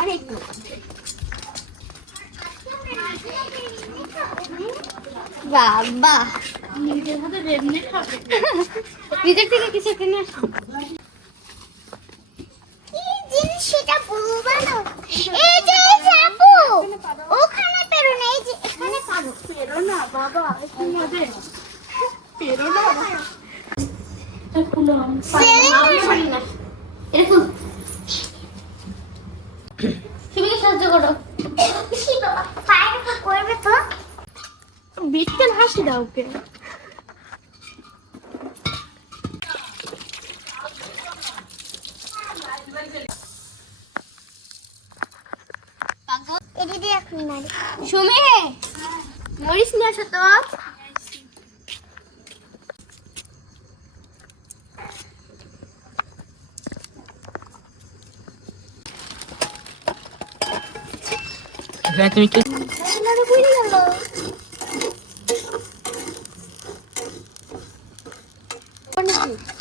অনেক বাবা। নিজের থেকে কিছু কিনে সেটা বলবা না। এই যে এই ওখানে পেরো না এই যে এখানে পারো। পেরো না বাবা একটু মজে পেরো না। এরকম তুমি সাহায্য করো পায়ের উপর করবে তো বিটকেল হাসি দাও ওকে। সুমি মরিস নিয়ে আসো তো। তুমি কি নাড়ু বুঝে গেল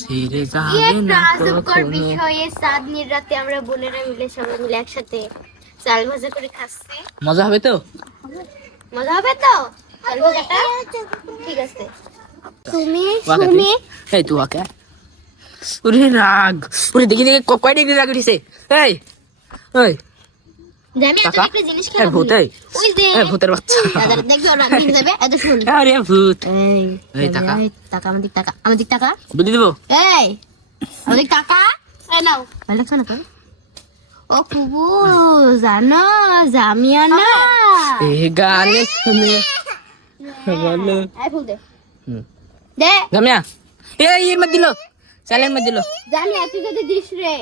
ছেড়ে যাবে না কখনো। বিষয়ে চাঁদনির রাতে আমরা বোনেরা মিলে সবাই মিলে একসাথে চাল ভাজা করে খাচ্ছি। মজা হবে তো? মজা হবে তো? চাল ভাজাটা? ঠিক আছে। তুমি। তুমি এই তুই ওকে ওরে রাগ। ওরে দেখি দেখি ক- কয় ডিগ্রি রাগ উঠিছে? এই ওই ভূতের বাচ্চা। আরে ভূত। এই টাকা। টাকা আমার দিক টাকা টাকা। বুঝে দেবো? এই আমাদের টাকা। এই নাও। ভালো লাগছে না তোর? ও কুবু জানো জামিয়া না এই গানে শুনে। দে। হুম। দে। জামিয়া। এই এর মধ্যে দিল। চালের মধ্যে দিল। জামিয়া তুই যদি দিস রে।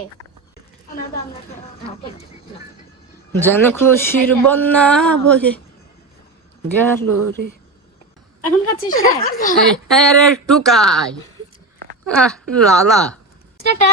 যেন খুশির বন্যা বয়ে গেল রে। এখন খাচ্ছিস আরে একটু কাই আহ, লালা। টাটা।